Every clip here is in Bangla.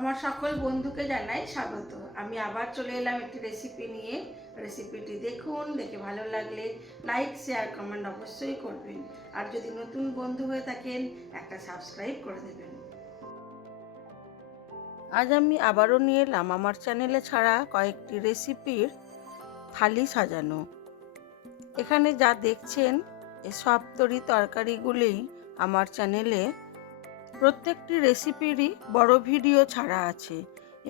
আমার সকল বন্ধুকে জানাই স্বাগত। আমি আবার চলে এলাম একটি রেসিপি নিয়ে। রেসিপিটি দেখুন, দেখে ভালো লাগলে লাইক শেয়ার কমেন্ট অবশ্যই করবেন। আর যদি নতুন বন্ধু হয়ে থাকেন একটা সাবস্ক্রাইব করে দেবেন। আজ আমি আবারও নিয়ে এলাম আমার চ্যানেলে ছাড়া কয়েকটি রেসিপির থালি সাজানো। এখানে যা দেখছেন এসব তরকারিগুলোই আমার চ্যানেলে প্রত্যেকটি রেসিপিরই বড় ভিডিও ছাড়া আছে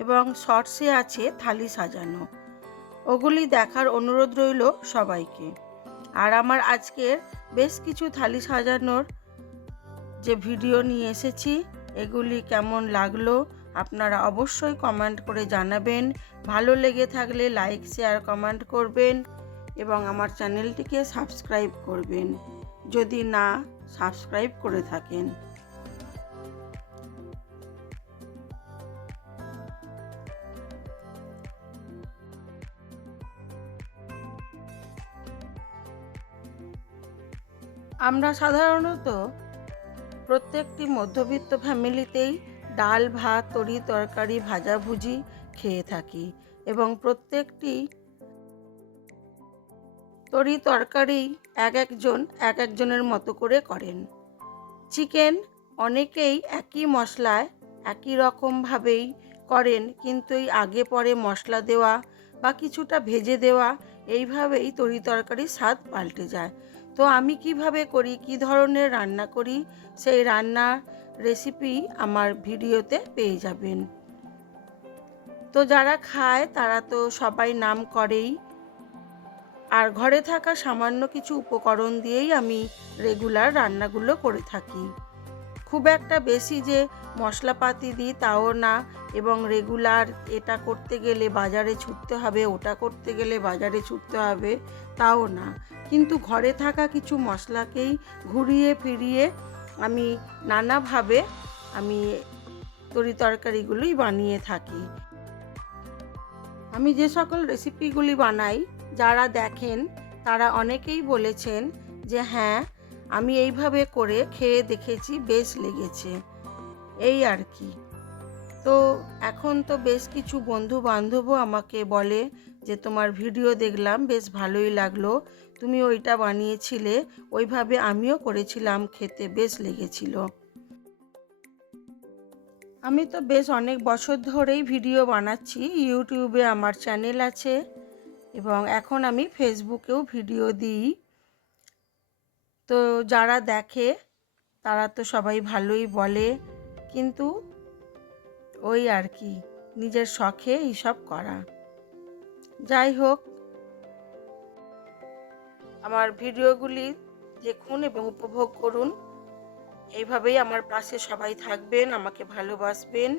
এবং শর্টসে আছে থালি সাজানো। ওগুলি দেখার অনুরোধ রইল সবাইকে। আর আমার আজকের বেশ কিছু থালি সাজানোর যে ভিডিও নিয়ে এসেছি, এগুলি কেমন লাগলো আপনারা অবশ্যই কমেন্ট করে জানাবেন। ভালো লেগে থাকলে লাইক শেয়ার কমেন্ট করবেন এবং আমার চ্যানেলটিকে সাবস্ক্রাইব করবেন যদি না সাবস্ক্রাইব করে থাকেন। আমরা সাধারণত প্রত্যেকটি মধ্যবিত্ত ফ্যামিলিতেই ডাল ভাত তরকারি ভাজাভুজি খেয়ে থাকি এবং প্রত্যেকটি তরকারি এক একজনের মতো করে করেন। চিকেন অনেকেই একই মশলায় একই রকমভাবেই করেন, কিন্তু এই আগে পরে মশলা দেওয়া বা কিছুটা ভেজে দেওয়া এইভাবেই তরকারির স্বাদ পাল্টে যায়। তো আমি কিভাবে করি, কি ধরনের রান্না করি, সেই রান্নার রেসিপি আমার ভিডিওতে পেয়ে যাবেন। তো যারা খায় তারা তো সবাই নাম করেই, আর ঘরে থাকা সামান্য কিছু উপকরণ দিয়েই আমি রেগুলার রান্নাগুলো করে থাকি। খুব একটা বেশি যে মশলাপাতি দিই তাও না, এবং রেগুলার এটা করতে গেলে বাজারে ছুটতে হবে, ওটা করতে গেলে বাজারে ছুটতে হবে তাও না। কিন্তু ঘরে থাকা কিছু মশলাকেই ঘুরিয়ে ফিরিয়ে আমি নানাভাবে আমি তরকারিগুলোই বানিয়ে থাকি। আমি যে সকল রেসিপিগুলি বানাই, যারা দেখেন তারা অনেকেই বলেছেন যে হ্যাঁ, আমি এইভাবে করে খেয়ে দেখেছি, বেশ লেগেছে, এই আর কি। তো এখন তো বেশ কিছু বন্ধু বান্ধবও আমাকে বলে যে তোমার ভিডিও দেখলাম, বেশ ভালোই লাগলো, তুমি ওইটা বানিয়েছিলে, ওইভাবে আমিও করেছিলাম, খেতে বেশ লেগেছিল। আমি তো বেশ অনেক বছর ধরেই ভিডিও বানাচ্ছি। ইউটিউবে আমার চ্যানেল আছে এবং এখন আমি ফেসবুকেও ভিডিও দিই। তো যারা দেখে তারা তো সবাই ভালোই বলে, কিন্তু ওই আর কি, নিজের শখে এইসব করা। যাই হোক, আমার ভিডিওগুলি দেখুন এবং উপভোগ করুন। এইভাবেই আমার পাশে সবাই থাকবেন, আমাকে ভালোবাসবেন।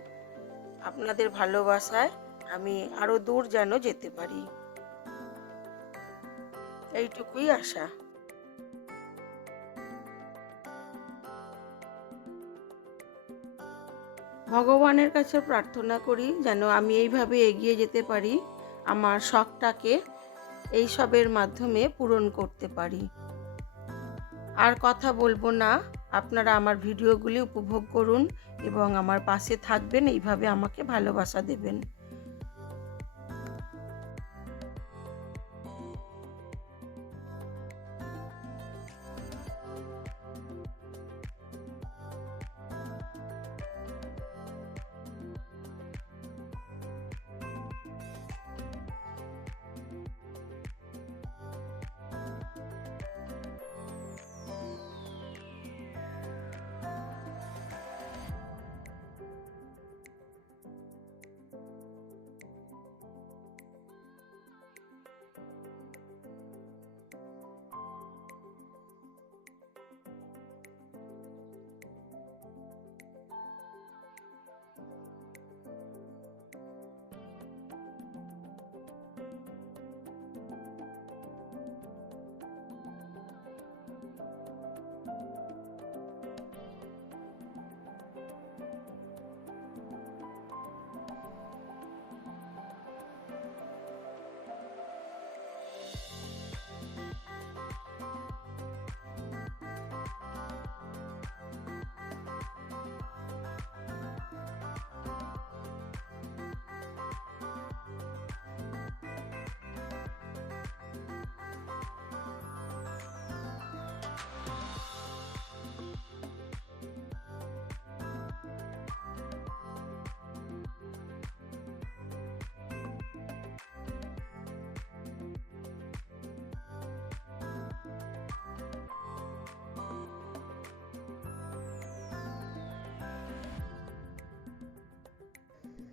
আপনাদের ভালোবাসায় আমি আরো দূর যেন যেতে পারি, এইটুকুই আশা। ভগবানের কাছে প্রার্থনা করি যেন আমি এইভাবে এগিয়ে যেতে পারি, আমার শখটাকে এইসবের মাধ্যমে পূরণ করতে পারি। আর কথা বলবো না, আপনারা আমার ভিডিওগুলি উপভোগ করুন এবং আমার পাশে থাকবেন, এইভাবে আমাকে ভালোবাসা দেবেন।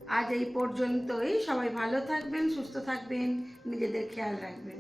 আজ এই পর্যন্তই। সবাই ভালো থাকবেন, সুস্থ থাকবেন, নিজেদের খেয়াল রাখবেন।